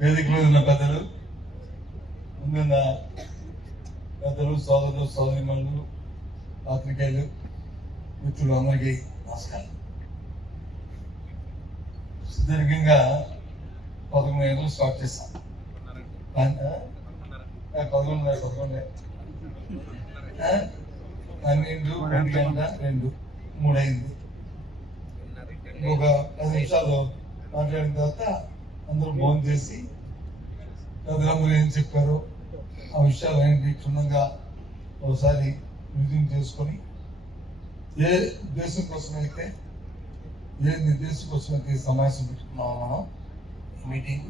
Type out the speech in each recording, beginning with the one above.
వేదిక మీద ఉన్న పెద్దలు, ముందున్న పెద్దలు, సోదరులు, సోదరిమణులు, పాత్రికేయులు, మిత్రులు అందరికీ నమస్కారం. సుదీర్ఘంగా 11 ఏళ్ళు స్టార్ట్ చేస్తాం. 11 12 1 గంట 2 3 అయింది. ఇంకొక 10 నిమిషాలు మాట్లాడిన తర్వాత అందరూ భోజనం చేసి పెద్దలందరూ ఏం చెప్పారో ఆ విషయాలు ఏంటి క్షుణ్ణంగా ఒకసారి రివ్యూ చేసుకొని ఏ ఉద్దేశం కోసమైతే ఏ నిర్దేశం కోసమైతే సమావేశం పెట్టుకున్నామో మనం మీటింగ్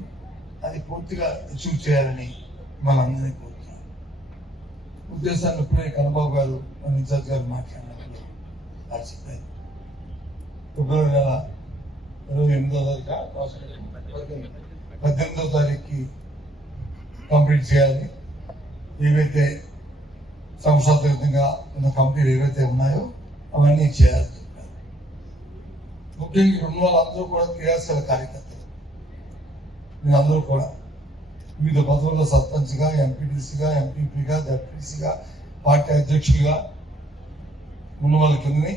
అది పూర్తిగా అచీవ్ చేయాలని మనందరినీ కోరుతున్నాం. ఉద్దేశాన్ని ఇప్పుడే కన్నబాబు గారు మన ఇన్ఛార్జ్ గారు మాట్లాడినప్పుడు వారు చెప్పారు. ఫిబ్రవరి నెల 28వ తారీఖు 18వ తారీఖుకి కంప్లీట్ చేయాలి. ఏవైతే సంస్థాగతంగా ఉన్న కంపెనీలు ఏవైతే ఉన్నాయో అవన్నీ చేయాలి చెప్పారు. ముఖ్యంగా ఉన్న వాళ్ళందరూ కూడా క్రియాశీల కార్యకర్తలు. మీరందరూ కూడా వివిధ పదవుల్లో సర్పంచ్గా, ఎంపీటీసీగా, ఎంపీపీగా, జడ్పీసీగా, పార్టీ అధ్యక్షులుగా ఉన్న వాళ్ళ కిందని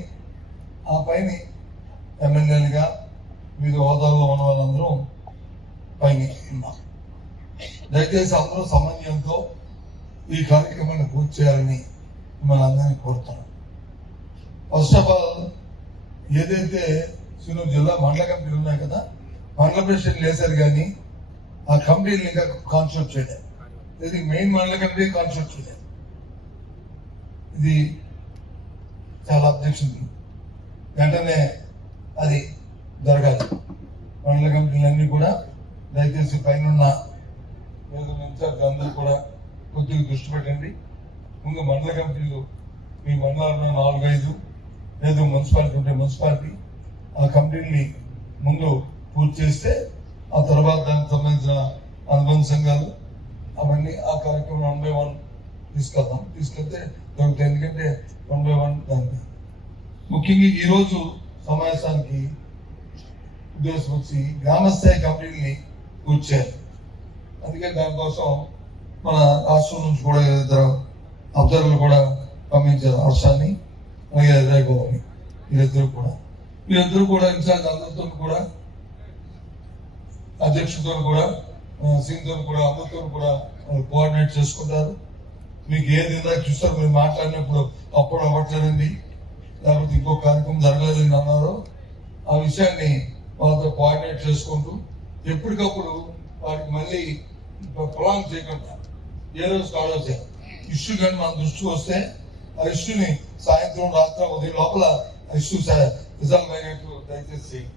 ఆ పైన ఎమ్మెల్యేలుగా వివిధ హోదాల్లో ఉన్న వాళ్ళందరూ పైన ఉన్నాం. దయచేసి అందరూ సమన్వయంతో ఈ కార్యక్రమాన్ని పూర్తి చేయాలని మిమ్మల్ని అందరినీ కోరుతున్నాం. ఫస్ట్ ఆఫ్ ఆల్ ఏదైతే శ్రీనూరు జిల్లా మండల కమిటీలు ఉన్నాయి కదా, మండల ప్రెసిడెంట్లు వేశారు కానీ ఆ కమిటీలు ఇంకా కాన్స్టిట్యూట్ చేయలేదు. ఇది మెయిన్ మండల కమిటీ కాన్స్టిట్యూట్ చేయలేదు. ఇది చాలా అబ్జెక్షన్. వెంటనే అది జరగాలి. మండల కమిటీలన్నీ కూడా దయచేసి పైన ఇన్ఛార్జ్ అందరూ కూడా కొద్దిగా దృష్టి పెట్టండి. ముందు మండల కమిటీలు మీ మండలాల్లో 4-5 లేదు మున్సిపాలిటీ ఉంటే మున్సిపాలిటీ ఆ కమిటీని ముందు పూర్తి చేస్తే ఆ తర్వాత దానికి సంబంధించిన అనుబంధ సంఘాలు అవన్నీ ఆ కార్యక్రమం 1 by 1 తీసుకెళ్తే దొరుకుతాయి. ఎందుకంటే 1 by 1 దానికి ముఖ్యంగా ఈరోజు సమావేశానికి ఉద్దేశం వచ్చి గ్రామస్థాయి కమిటీని పూర్తి చేయాలి. అందుకే దానికోసం మన రాష్ట్రం నుంచి కూడా 2 అబ్జర్వర్లు కూడా పంపించారు. హర్షాన్ని అలాగే ఎదురైపోవాలి. వీరిద్దరు కూడా ఇన్ఛార్జ్ అందరితో కూడా అధ్యక్షులతో కూడా సీనియర్తో కూడా అందరితో కూడా కోఆర్డినేట్ చేసుకుంటారు. మీకు ఏది ఇందాక చూస్తారు మీరు మాట్లాడినప్పుడు అప్పుడు అవ్వట్లేదండి, లేకపోతే ఇంకో కార్యక్రమం జరగలేదని అన్నారు. ఆ విషయాన్ని వాళ్ళతో కోఆర్డినేట్ చేసుకుంటూ ఎప్పటికప్పుడు వాటికి మళ్ళీ ప్రొలాంగ్ చేయకుండా ఏ రోజు ఫాలో చేయాలి. ఇష్యూ కానీ మన దృష్టికి వస్తే ఆ ఇష్యూని సాయంత్రం రాత్రి ఉదయం లోపల ఇష్యూ రిజల్వ్ అయినట్టు దయచేసి చేయండి.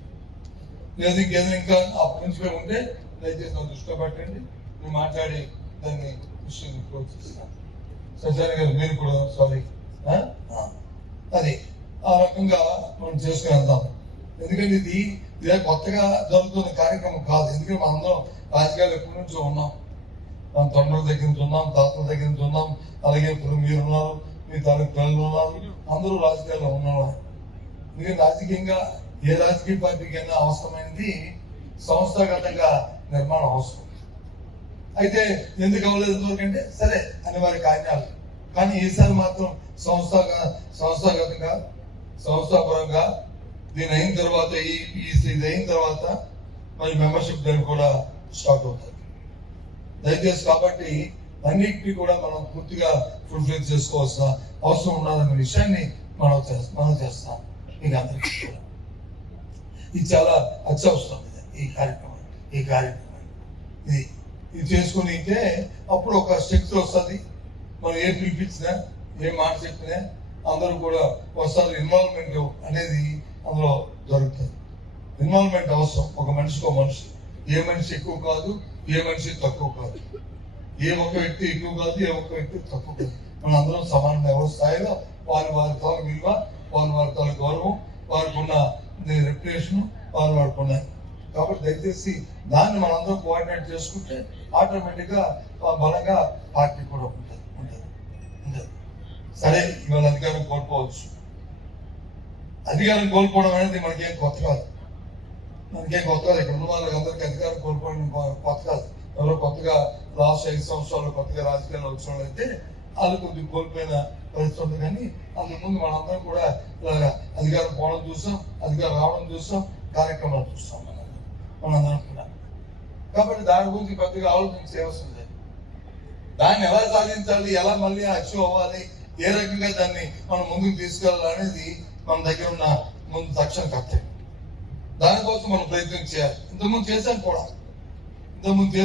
లేదు ఇంకేదైనా ఇంకా అప్పటి నుంచి ఉంటే దయచేసి నా దృష్టిలో పెట్టండి. నేను మాట్లాడి దాన్ని ఇష్యూని క్లోజ్ చేస్తాను. సత్యాన్ని గారు మీరు కూడా సారీ అది ఆ రకంగా మనం చేసుకుని వెళ్తాం. ఎందుకంటే ఇదే కొత్తగా జరుగుతున్న కార్యక్రమం కాదు. ఎందుకంటే మనందరం రాజకీయాలు ఎప్పటి నుంచో ఉన్నాం. మన తండ్రుల దగ్గర నుంచి ఉన్నాం, తాతల దగ్గర నుంచి ఉన్నాం. అలాగే ఇప్పుడు మీరు ఉన్నారు, మీ తాలూకు పిల్లలు ఉన్నారు, అందరూ రాజకీయాల్లో ఉన్నారు. ఎందుకంటే రాజకీయంగా ఏ రాజకీయ పార్టీకైనా అవసరమైనది సంస్థాగతంగా నిర్మాణం అవసరం. అయితే ఎందుకు అవ్వలేదు ఎందుకంటే సరే అనివార్య కారణాలు. కానీ ఈసారి మాత్రం సంస్థాగతంగా సంస్థాపరంగా దీని అయిన తర్వాత ఇది అయిన తర్వాత మరి మెంబర్షిప్ డ్రైవ్ కూడా స్టార్ట్ అవుతుంది. దయచేసి కాబట్టి అన్నింటినీ కూడా మనం పూర్తిగా ఫుల్ఫిల్ చేసుకోవాల్సిన అవసరం ఉన్నదన్న విషయాన్ని మనం చేస్తాం. మీకు అందరికీ కూడా ఇది చాలా అత్యవసరం. ఈ కార్యక్రమం ఇది చేసుకుని అయితే అప్పుడు ఒక శక్తి వస్తుంది. మనం ఏ పిలిపించినా ఏ మాట చెప్పినా అందరూ కూడా వస్తారు. ఇన్వాల్వ్మెంట్ అనేది అందులో జరుగుతుంది. ఇన్వాల్వ్మెంట్ అవసరం. ఒక మనిషికి మనిషి, ఏ మనిషి ఎక్కువ కాదు, ఏ మనిషి తక్కువ కాదు, ఏ ఒక్క వ్యక్తి ఎక్కువ కాదు, ఏ ఒక్క వ్యక్తి తక్కువ కాదు. మన అందరం సమానంగా ఎవరి స్థాయిలో వారి తాల విలువ, వారి తాల గౌరవం, వారికి ఉన్న రెప్యుటేషన్ వారికి ఉన్నాయి. కాబట్టి దయచేసి దాన్ని మనందరం కోఆర్డినేట్ చేసుకుంటే ఆటోమేటిక్ గా బలంగా పార్టీ కూడా ఉంటుంది. సరే ఇవాళ అధికారం కోల్పోవచ్చు. అధికారం కోల్పోవడం అనేది మనకేం కొత్త కాదు. ఇక్కడ ఉన్న వాళ్ళకి అందరికీ అధికారం కోల్పోవడం కొత్త కాదు. ఎవరో కొత్తగా లాస్ట్ 5 సంవత్సరాలు కొత్తగా రాజకీయాల్లో వచ్చిన వాళ్ళైతే వాళ్ళు కొద్దిగా కోల్పోయిన పరిస్థితి ఉంది. కానీ అంతకుముందు మనందరం కూడా అధికారం పోవడం చూసాం, అధికారం రావడం చూసాం, కార్యక్రమాలు చూస్తాం మనందరం కూడా. కాబట్టి దాని గురించి కొద్దిగా ఆలోచించవలసింది. దాన్ని ఎలా సాధించాలి, ఎలా మళ్ళీ అచీవ్ అవ్వాలి, ఏ రకంగా దాన్ని మనం ముందుకు తీసుకెళ్ళాలనేది మన దగ్గర ఉన్న ముందు తక్షణ కర్తవ్యం. దానికోసం మనం ప్రయత్నం చేయాలి. ఇంతకుముందు చేశాం కూడా. ఇంతకుముందు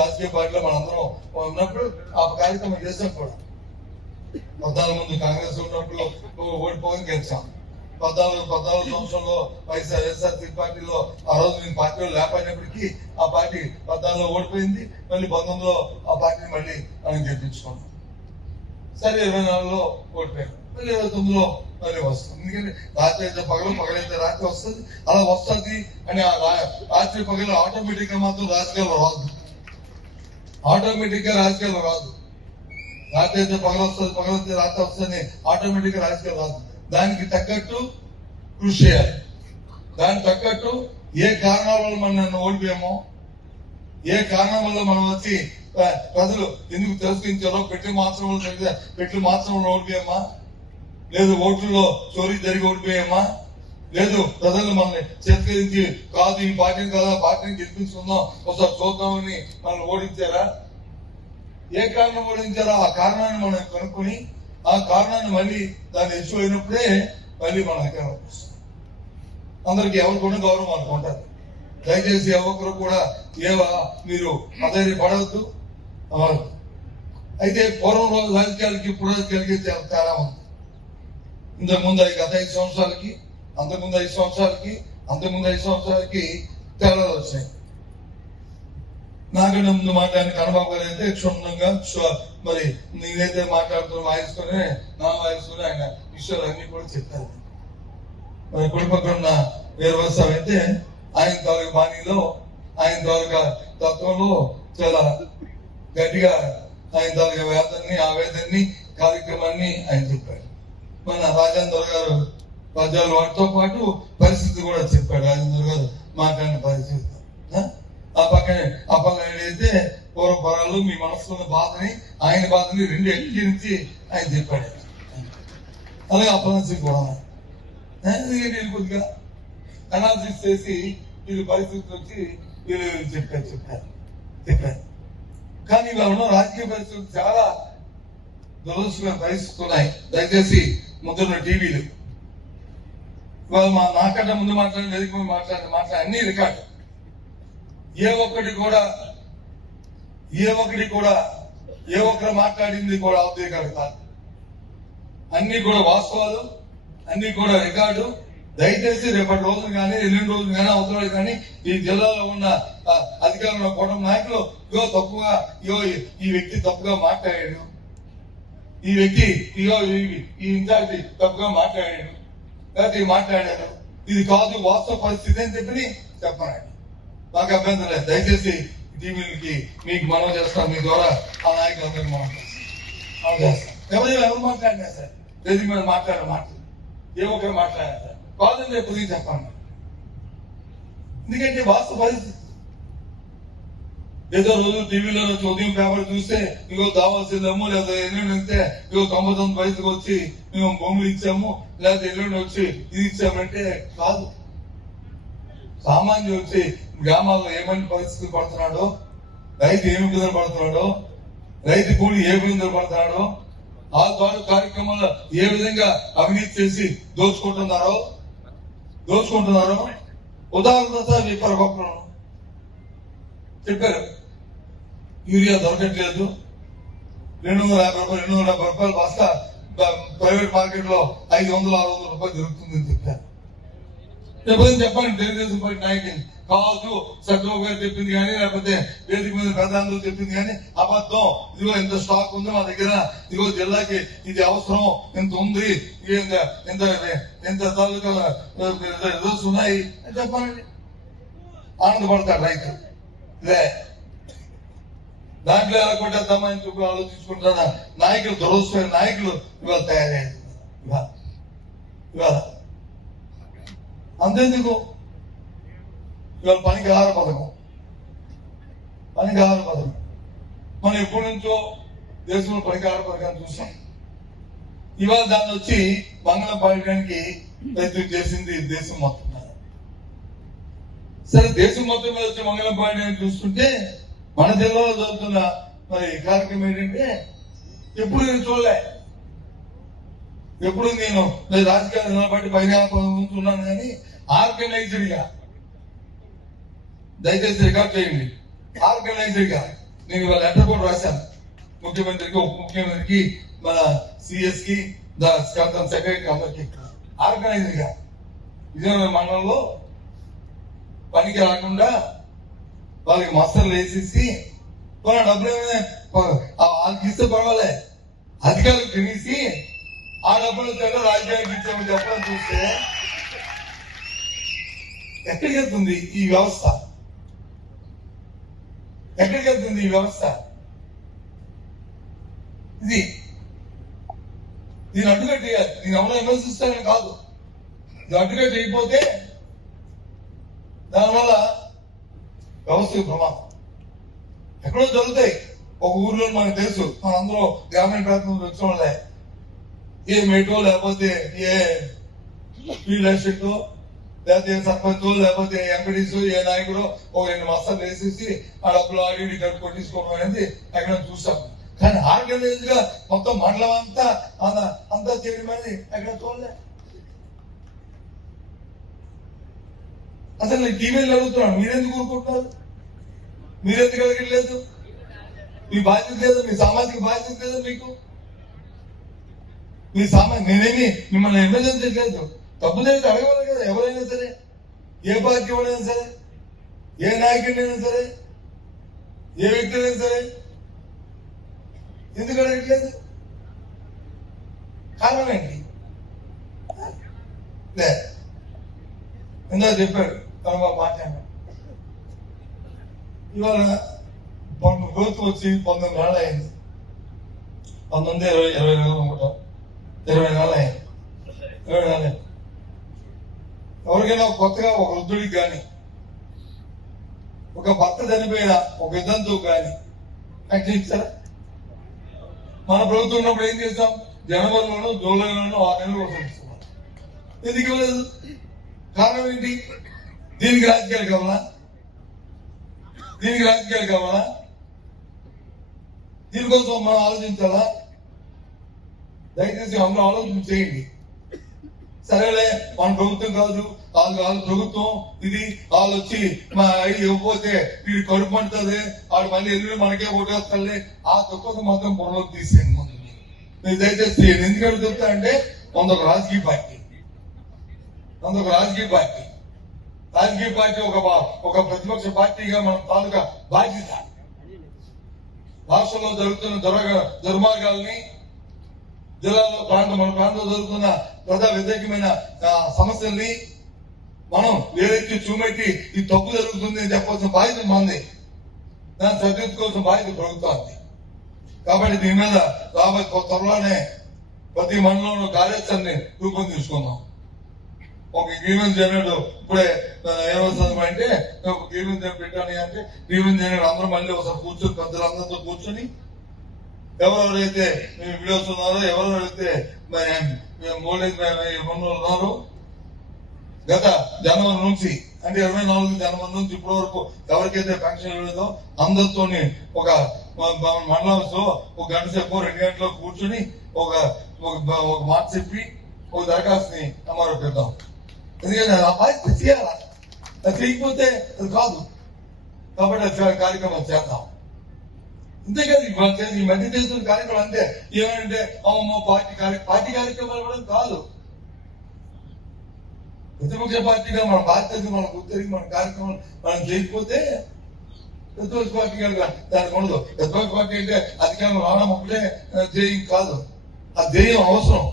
రాజకీయ పార్టీలో మనందరం ఉన్నప్పుడు ఆ కార్యక్రమం చేశాం కూడా. 14 ముందు కాంగ్రెస్ ఉన్నప్పుడు ఓడిపోయి గెలిచాం. 14 సంవత్సరంలో వైఎస్ఆర్సీపీ పార్టీలో ఆ రోజు నేను పార్టీలో లేకపోయినప్పటికీ ఆ పార్టీ 14లో ఓడిపోయింది. మళ్ళీ 19లో ఆ పార్టీని మళ్ళీ మనం గెలిపించుకున్నాం. సరే 24లో ఓడిపోయాం. మళ్ళీ 29లో మళ్ళీ వస్తుంది. ఎందుకంటే రాత్రి అయితే పగలు, పగలైతే రాత్రి వస్తుంది. అలా వస్తుంది అని ఆ రాత్రి పగలు ఆటోమేటిక్ గా మాత్రం రాజకీయాలు రాదు. రాత్రి అయితే పగలు వస్తుంది, పగలైతే రాత్రి వస్తుంది, ఆటోమేటిక్ గా రాజకీయాలు రాదు. దానికి తగ్గట్టు కృషి చేయాలి. దానికి తగ్గట్టు ఏ కారణాల వల్ల మనం ఓడిపోయామో, ఏ కారణం వల్ల మనం వచ్చి ప్రజలు ఎందుకు తిరస్కరించారో, పెట్టి మార్చడంలో ఓడిపోయామా, లేదు ఓట్లలో చోరీ జరిగి ఓడిపోయామా, లేదు ప్రజలు మనల్ని చేతికి కాదు ఈ పార్టీని కదా పార్టీని గెలిపించుకుందాం ఒకసారి చూద్దామని మనల్ని ఓడించారా? ఏ కారణం ఓడించారో ఆ కారణాన్ని మనం కనుక్కొని ఆ కారణాన్ని మళ్ళీ దాన్ని అచీవ్ అయినప్పుడే మళ్ళీ మన అధికారం వస్తుంది. అందరికి ఎవరు కూడా గౌరవం అనుకుంటారు. దయచేసి ఎవరు కూడా మీరు అధైర్యపడవద్దు. అయితే పూర్వం రోజు రాజకీయాలకి ఇప్పుడు రాజకీయాలకి తేడా ఉంది. ఇంతకుముందు గత 5 సంవత్సరాలకి, అంతకుముందు 5 సంవత్సరాలకి తేడాలు వచ్చాయి. నాకంటే ముందు మాట్లాడిన కన్నబాబు గారు అయితే క్షుణ్ణంగా మరి నేనైతే మాట్లాడుతున్న వాయిస్తూనే ఆయన విషయాలు అన్ని కూడా చెప్పారు. మరి కుటుంబం ఉన్న వీరవత్సవం అయితే ఆయన తాలూకా బాణీలో, ఆయన తాలూకా తత్వంలో చాలా గట్టిగా ఆయన తాలూకా ఆవేదనని కార్యక్రమాన్ని ఆయన చెప్పాడు. మన రాజేంద్ర గారు పద్యాలు వాటితో పాటు పరిస్థితి కూడా చెప్పాడు. రాజేంద్ర గారు మాట్లాడిన పరిస్థితి ఆ పక్కన అయితే పూర్వపరాలు మీ మనసులో ఉన్న బాధని, ఆయన బాధని 2 ఎక్కించి ఆయన చెప్పాడు. అలాగే అపరాధి కూడా ఎందుకంటే కొద్దిగా అనాలిసిస్ చేసి వీళ్ళు పరిస్థితులు వచ్చి వీళ్ళు చెప్పారు. కానీ వాళ్ళ రాజకీయ పరిస్థితులు చాలా దురదృష్టమైన పరిస్థితులు ఉన్నాయి. దయచేసి ముందున్న టీవీలు ఇవాళ నాకంటే ముందు మాట్లాడిన వేదిక మాట్లాడిన అన్ని రికార్డు. ఏ ఒక్కరు మాట్లాడింది కూడా అవుతాయి కాదు. అన్ని కూడా వాస్తవాలు, అన్ని కూడా రికార్డు. దయచేసి రేపటి రోజులు కానీ, ఎల్లుండి రోజులు కానీ, అవసరం కానీ ఈ జిల్లాలో ఉన్న అధికారంలో కూటమి నాయకులు ఈ వ్యక్తి తప్పుగా మాట్లాడాడు, ఈ వ్యక్తి ఈ ఇన్ఛార్జి తప్పుగా మాట్లాడాడు, లేకపోతే మాట్లాడాడు, ఇది కాదు వాస్తవ పరిస్థితి అని చెప్పి చెప్పనండి. నాకు అభ్యంతరం లేదు. దయచేసి టీవీలకి మీకు మనం చేస్తాం, మీ ద్వారా ఆ నాయకులందరికీ మనం చేస్తాం. ఎవరు మాట్లాడినా సార్ వేదిక మీద మాట్లాడారు, ఏ ఒక్కరు మాట్లాడారు సార్ కాదని రేపు చెప్పండి. ఎందుకంటే వాస్తవ పరిస్థితి. ఏదో రోజు టీవీలో ఉదయం పేపర్ చూస్తే ఇగో కావాల్సిందేమో, లేదా ఎల్లుండి వెళ్తే ఇగో 99 వయసుకు వచ్చి మేము భూములు ఇచ్చాము, లేదా ఎల్లుండి వచ్చి ఇది ఇచ్చామంటే కాదు. సామాన్యుడు వచ్చి గ్రామాల్లో ఏమని పరిస్థితులు పడుతున్నాడో, రైతు ఏమి ఇబ్బందులు పడుతున్నాడో, రైతు కూలి ఏ ఇబ్బందులు పడుతున్నాడో, ఆ ద్వారా కార్యక్రమాల్లో ఏ విధంగా అవినీతి చేసి దోచుకుంటున్నారో ఉదాహరణ చెప్పారు. గొప్పలు చెప్పారు. యూరియా దొరకట్లేదు, 250 రూపాయలు బస్తా ప్రైవేట్ మార్కెట్ లో 500-600 రూపాయలు దొరుకుతుందని చెప్పారు. చెప్పండి తెలుగుదేశం పార్టీ నాయకులు కాదు, సత్యబాబు గారు చెప్పింది కానీ, లేకపోతే వేదిక మీద ప్రధానులు చెప్పింది కానీ అబద్ధం. ఇదిగో ఇంత స్టాక్ ఉంది మా దగ్గర, ఇదిగో జిల్లాకి ఇది అవసరం, ఇంత ఉంది, ఇంత తాలూకా రిజల్ట్స్ ఉన్నాయి అని చెప్పండి. ఆనందపడతాడు రైతు. దాంట్లో ఎలా కొట్టేద్దామని చెప్పి ఆలోచించుకుంటున్న నాయకులు, దురదృష్టమైన నాయకులు ఇవాళ తయారయ్యారు. ఇవాళ అంతేందుకు ఇవాళ పనికి ఆహార పథకం దానికి ఆహార పథకం మనం ఎప్పటి నుంచో దేశంలో పరిహార పథకాన్ని చూసాం. ఇవాళ దాన్ని వచ్చి మంగళం పాడడానికి ప్రయత్నం చేసింది దేశం మొత్తం. సరే, దేశం మొత్తం మీద వచ్చి మంగళం పాడడానికి చూస్తుంటే మన జిల్లాలో జరుగుతున్న మరి కార్యక్రమం ఏంటంటే ఎప్పుడు నేను చూడలే. ఎప్పుడు నేను రాజకీయాలు నిలబడి బహిరంగ కానీ ఆర్గనైజ్డ్ గా, దయచేసి రికార్డ్ చేయండి, ఆర్గనైజ్డ్ గా నేను ఇవాళ లెటర్ కూడా రాశాను ముఖ్యమంత్రికి, ఉప ముఖ్యమంత్రికి, మన సిఎస్ కి, సెక్రటరీ అందరికి. ఆర్గనైజ్డ్ గా విజయనగరం మండలంలో పనికి రాకుండా వాళ్ళకి మస్తర్లు వేసేసి డబ్బులు వాళ్ళకి ఇస్తే పర్వాలే, అధికారులకు తినేసి ఆ డబ్బులు రాజకీయానికి ఇచ్చామని చెప్పడం చూస్తే ఎక్కడికి వెళ్తుంది ఈ వ్యవస్థ? ఎక్కడికి వెళ్తుంది ఈ వ్యవస్థ? దీన్ని అడ్డుకట్టేయాలి. నేను ఎవరో విమర్శిస్తానని కాదు, ఇది అడ్డుకట్ట అయిపోతే దానివల్ల వ్యవస్థకు ప్రమాదం. ఎక్కడో జరుగుతాయి. ఒక ఊర్లో మనకు తెలుసు, మనందరూ గ్రామీణ ప్రాంతంలో వచ్చిన వాళ్ళే. ఏ మేటో లేకపోతే ఏ ఫీల్డ్ అసిస్టెంట్ లేకపోతే ఏ సర్పంచ్ లేకపోతే ఎంపీడీస్ ఏ నాయకుడు ఒక 2 మస్తాలు వేసేసి ఆ డబ్బులు ఆడి డబ్బు కొట్టించుకోవడం అనేది ఎక్కడ చూస్తాం. కానీ ఆర్గనైజ్ గా మొత్తం మండలం అంతా చేయడం అనేది ఎక్కడ చూడలే. అసలు నేను టీవీలో అడుగుతున్నాను, మీరెందుకు ఊరుకుంటున్నారు? మీరెందుకు అడగట్లేదు? మీ బాధ్యత లేదా? మీ సామాజిక బాధ్యత లేదా మీకు? మీ నేనేమి మిమ్మల్ని ఎమ్మెల్యేలు చేయలేదు. తప్పు చేసి అడగవాలి కదా ఎవరైనా సరే, ఏ పార్టీ వాడైనా సరే, ఏ నాయకుడైనా సరే, ఏ వ్యక్తులైనా సరే. ఎందుకు అడగట్లేదు? కారణం ఏంటి? ఇందా చెప్పాడు తన మాట్లాడారు. ఇవాళ ప్రభుత్వం వచ్చి 19 నెలలు అయింది. 19, 20 నెలలు అనుకుంటాం. 20 నెలలు అయింది. 20 నెలలు. ఎవరికైనా కొత్తగా ఒక వృద్ధుడికి కానీ, ఒక భర్త చనిపోయిన ఒక విధంతువు కానీ పెన్షన్ ఇచ్చారా? మన ప్రభుత్వం ఉన్నప్పుడు ఏం చేస్తాం? జనవరిలోనూ, జూలైలోనూ 6 నెలలు వసూలిస్తున్నాం. ఎందుకు ఇవ్వలేదు? కారణం ఏంటి? దీనికి రాజకీయాలు కావాలా? దీనికి రాజకీయాలు కావాలా? దీనికోసం మనం ఆలోచించాలా? దయచేసి అందరూ ఆలోచన చేయండి. సరేలే, మన ప్రభుత్వం కాదు, వాళ్ళు ప్రభుత్వం, ఇది వాళ్ళు వచ్చి మా ఐడి ఇవ్వకపోతే వీడు కడుపు పండుతుంది, వాడు మళ్ళీ ఎల్లుండి మనకే ఓటేస్తాడులే, ఆ తక్కువ మాత్రం పొరలోకి తీసేయండి. ముందు మీరు దయచేసి ఎందుకంటే చెప్తా అంటే కొందొక రాజకీయ పార్టీ ఒక ప్రతిపక్ష పార్టీగా మన తాలూకా బాధ్యత రాష్ట్రంలో జరుగుతున్న దుర్మార్గాల్ని, జిల్లాలో మన ప్రాంతంలో జరుగుతున్న ప్రజా వ్యతిరేకమైన సమస్యల్ని మనం వేరెత్తి చూపెట్టి ఈ తప్పు జరుగుతుంది అని చెప్పాల్సిన బాధ్యత మంది, దాన్ని సరిదిద్దుకోవాల్సిన బాధ్యత ప్రభుత్వాన్ని. కాబట్టి దీని మీద రాబోయే త్వరలోనే ప్రతి మండలంలో కార్యాచరణని రూపొందించుకుందాం. ఒక గ్రీవెన్స్ జనరేటర్ ఇప్పుడే ఏమవుతుంది అంటే, ఒక గ్రీవెన్స్ జనరేటర్ పెట్టాలి అంటే గ్రీవెన్స్ జనరేటర్ అందరూ మళ్ళీ ఒకసారి కూర్చొని, పెద్దలందరితో కూర్చొని ఎవరెవరైతే వీడియోస్ ఉన్నారో, ఎవరెవరైతే ఓల్డేజ్ ఉన్నారో గత జనవరి నుంచి అంటే 24 జనవరి నుంచి ఇప్పటి వరకు ఎవరికైతే పెన్షన్ ఇవ్వలేదో అందరితో ఒక మండలంలో 1 గంట సేపు 2 గంటలో కూర్చొని ఒక మాట చెప్పి ఒక దరఖాస్తుని అమరుపిద్దాం. ఎందుకంటే ఆ బాధ్యత చేయాలా, అది చేయకపోతే అది కాదు. కాబట్టి అది కార్యక్రమం చేద్దాం. అంతేకాదు ఈ మధ్య చేస్తున్న కార్యక్రమం అంటే ఏమంటే అమ్మమ్మ పార్టీ కార్యక్రమాలు కూడా కాదు. ప్రతిపక్ష పార్టీగా మన బాధ్యత మన గుర్తిరిగి మన కార్యక్రమం మనం చేయకపోతే ప్రతిపక్ష పార్టీగా దానికి ఉండదు. ప్రతిపక్ష పార్టీ అంటే అధికారం రావడం ఒకటే ధ్యేయం కాదు, ఆ ధ్యేయం అవసరం,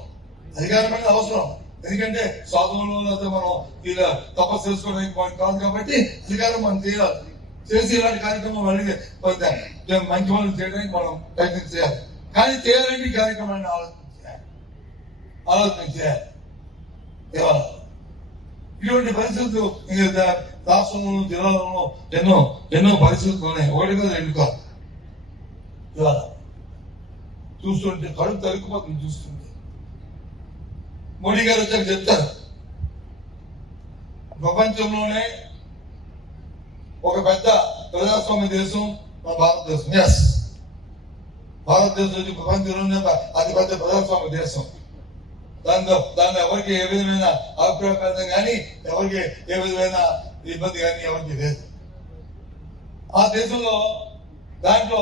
అధికారం అనేది అవసరం. ఎందుకంటే సాధువులు లేకపోతే మనం ఇలా తపస్సు చేసుకోవడానికి కాదు. కాబట్టి అధికారం మనం చేయాలి. చేసి ఇలాంటి కార్యక్రమం అడిగే మంచి పనులు చేయడానికి మనం ప్రయత్నం చేయాలి. కానీ చేయాలంటే ఈ కార్యక్రమాన్ని ఆలోచన చేయాలి. ఇవాళ ఇటువంటి పరిస్థితులు రాష్ట్రంలో జిల్లాలోనూ ఎన్నో ఎన్నో పరిస్థితులు ఉన్నాయి. ఒకటి కాదు రెండు కాదు. ఇవాళ చూస్తుంటే కడుపు తరుక్కుపోతుంది. చూస్తుంటే మోడీ గారు వచ్చాక చెప్తారు ప్రపంచంలోనే ఒక పెద్ద ప్రజాస్వామ్య దేశం మన భారతదేశం. ఎస్, భారతదేశం వచ్చి ప్రపంచంలోనే అతి పెద్ద ప్రజాస్వామ్య దేశం. దాంట్లో ఎవరికి ఏ విధమైన అభిప్రాయం కానీ ఎవరికి ఏ విధమైన ఇబ్బంది కానీ ఎవరికి లేదు. ఆ దేశంలో దాంట్లో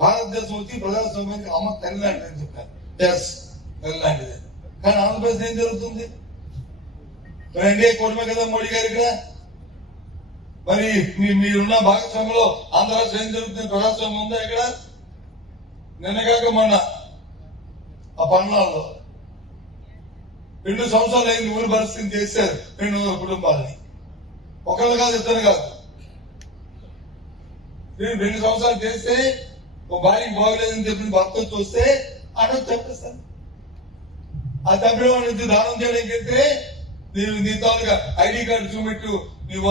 భారతదేశం వచ్చి ప్రజాస్వామ్యానికి అమ్మ తల్లి లాంటిది అని చెప్పారు. ఎస్, తల్లి లాంటిది. కానీ ఆంధ్రప్రదేశ్ ఏం జరుగుతుంది? మరి ఎన్డీఏ కూటమే కదా మోడీ గారు ఇక్కడ. మరి మీరున్న భాగస్వామ్యంలో ఆంధ్ర రాష్ట్రం ఏం జరుగుతుంది? ప్రజాస్వామ్యం ఉందా ఇక్కడ? నిన్నగాక మొన్న ఆ పన్నాల్లో 2 సంవత్సరాలు అయింది ఊరి పరిస్థితి చేశారు 200 కుటుంబాలని. ఒకళ్ళు కాదు, ఇద్దరు కాదు. 2 సంవత్సరాలు చేస్తే ఒక భార్యకి బాగలేదని చెప్పిన భర్త చూస్తే అటు చెప్పేస్తాను. ఆ తప్పిన నుంచి దానం చేయడానికి వెళ్తే నీ తాలూగా ఐడి కార్డు చూపెట్టు, నీవు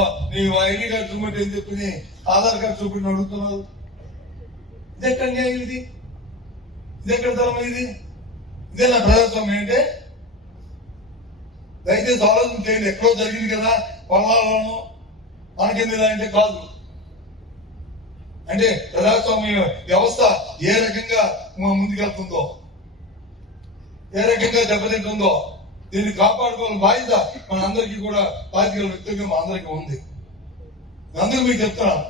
ఐడి కార్డు చూపెట్టు అని చెప్పి ఆధార్ కార్డు చూపెట్టి అడుగుతున్నావు. ఇది ఎక్కడ న్యాయం? ఇది ఎక్కడ ధర్మం? ఇదే నా ప్రజాస్వామ్యం అంటే? దయచేసి ఆలోచన చేయండి. ఎక్కడో జరిగింది కదా పల్నాల్లోనూ, మనకెందుకు అంటే కాదు. అంటే ప్రజాస్వామ్య వ్యవస్థ ఏ రకంగా ముందుకెళ్తుందో, ఏ రకంగా దెబ్బతింటుందో దీన్ని కాపాడుకోవాలని బాధ్యత మనందరికీ కూడా బాధ్యత వ్యక్తిగా మనందరికీ ఉంది. అందుకు మీకు చెప్తున్నాను,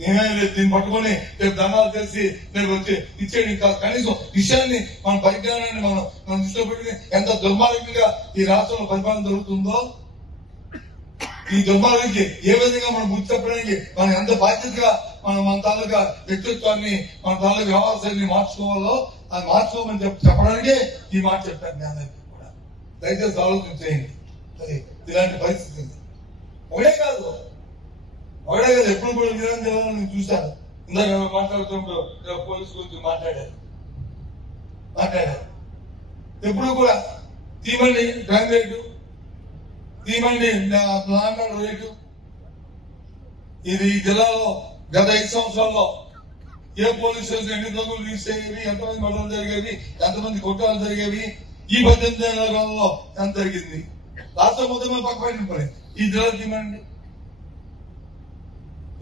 దీన్ని పట్టుకొని రేపు దండాలు చేసి రేపు వచ్చి ఇచ్చేది కాదు. కనీసం విషయాన్ని మన పరిజ్ఞానాన్ని మనం దృష్టిలో పెట్టుకుని ఎంత దుర్మార్గంగా ఈ రాష్ట్రంలో పరిపాలన జరుగుతుందో, ఈ దుర్మార్గానికి ఏ విధంగా మనం గుర్తు చెప్పడానికి మనం ఎంత బాధ్యతగా మన తాలూకా వ్యక్తిత్వాన్ని, మన తాలూకా వ్యవహార శైలిని మార్చుకోవాలో అది మార్చుకోమని చెప్పడానికే ఈ మాట చెప్పాను. మీ అందరికీ కూడా దయచేసి ఆలోచన చేయండి. అది ఇలాంటి పరిస్థితి ఒకటే కాదు ఎప్పుడు కూడా విధానం చేయాలని నేను చూశాను. ఇందాక మాట్లాడుతున్నప్పుడు పోలీసు గురించి మాట్లాడారు. ఎప్పుడు కూడా తీమండి క్రైమ్ రేటు, తీమండి ల్యాండ్ రేటు. ఇది జిల్లాలో గత 5 సంవత్సరాల్లో ఏ పోలీస్ స్టేషన్ ఎన్ని దొంగలు రిజిస్టర్ అయ్యేవి, ఎంతమంది మరణాలు జరిగేవి, ఎంతమంది కొట్టాలు జరిగేవి, ఈ 18 ఏళ్ల కాలంలో ఎంత జరిగింది? రాష్ట్రం మొత్తం పక్కపడిన పని ఈ జిల్లా తీమండి.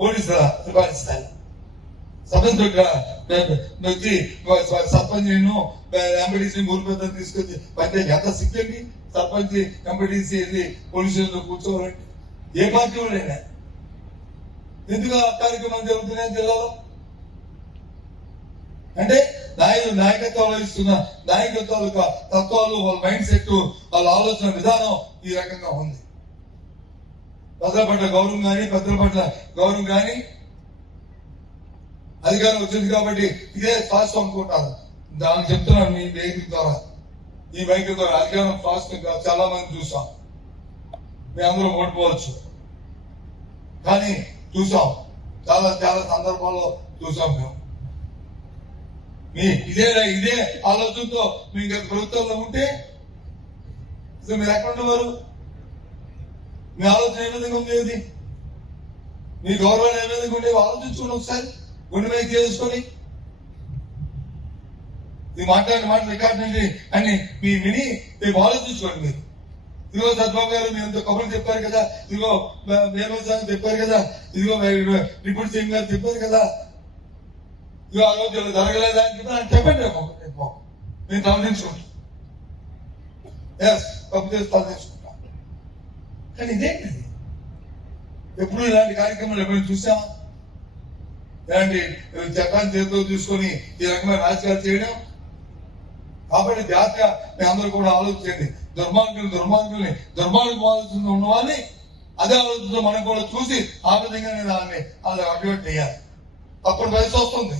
పోలీసుల పరిపాలిస్తారు. సబ్ ఇన్స్పెక్టర్ వచ్చి సర్పంచ్ ఎంపీడీసీ ఊరి పెద్ద తీసుకొచ్చి పంచాయతీ ఎంత సిగ్గండి. సర్పంచ్ ఎంపీడీసీ వెళ్ళి పోలీస్ స్టేషన్ లో కూర్చోవాలండి. ఏ పార్టీ వాళ్ళైనా ఎందుకు ఆ కార్యక్రమం జరుగుతున్నాయి జిల్లాలో? అంటే నాయకత్వాలు ఇస్తున్న నాయకత్వాలు తత్వాలు, వాళ్ళ మైండ్ సెట్, వాళ్ళ ఆలోచన విధానం ఈ రకంగా ఉంది. ప్రజల పట్ల గౌరవం కానీ అధికారం వచ్చింది కాబట్టి ఇదే శాశ్వతం అనుకుంటారు. దానికి చెప్తున్నాను మీ వేదిక ద్వారా, ఈ వైఖరి ద్వారా అధికారం శాశ్వతంగా చాలా మంది చూసాం. మీ అందరూ ఓడిపోవచ్చు, కానీ చూసాం, చాలా చాలా సందర్భాల్లో చూసాం. ఇదే ఆలోచనతో మీ ప్రభుత్వంలో ఉంటే మీరు ఎక్కడ ఉండేవారు? మీ ఆలోచన ఏ విధంగా ఉండేది? మీ గౌరవం ఏ విధంగా ఉండేవి? ఆలోచించుకోండి ఒకసారి, గుండె మీద చేసుకొని. ఈ మాట్లాడిన మాట రికార్డు నుండి అని మీ విని రేపు ఆలోచించుకోండి. మీరు ఇదిగో సద్బాబు గారు మీరు ఎంతో కబుర్లు చెప్పారు కదా, ఇదిగో మేమోసారి చెప్పారు కదా, ఇదిగో డిప్యూటీ సీఎం గారు చెప్పారు కదా, ఇదిగో ఆ రోజు జరగలేదా అని చెప్పండి. రేపు మేము తలదించుకుంటాం. తప్పు చేసి తలదించుకుంటాం. కానీ ఇదేంటిది? ఎప్పుడు ఇలాంటి కార్యక్రమాలు ఎప్పుడైనా చూసామా? ఇలాంటి చట్టాన్ని చేతిలో చూసుకొని ఈ రకమైన రాజకీయాలు చేయడం. కాబట్టి జాగ్రత్తగా మీ అందరూ కూడా ఆలోచించండి. దుర్మార్గం ఆలోచన ఉన్న వాళ్ళని అదే ఆలోచనతో మనం కూడా చూసి ఆ విధంగా దాన్ని అడ్డుకట్ట చేయాలి. అప్పుడు వయసు వస్తుంది.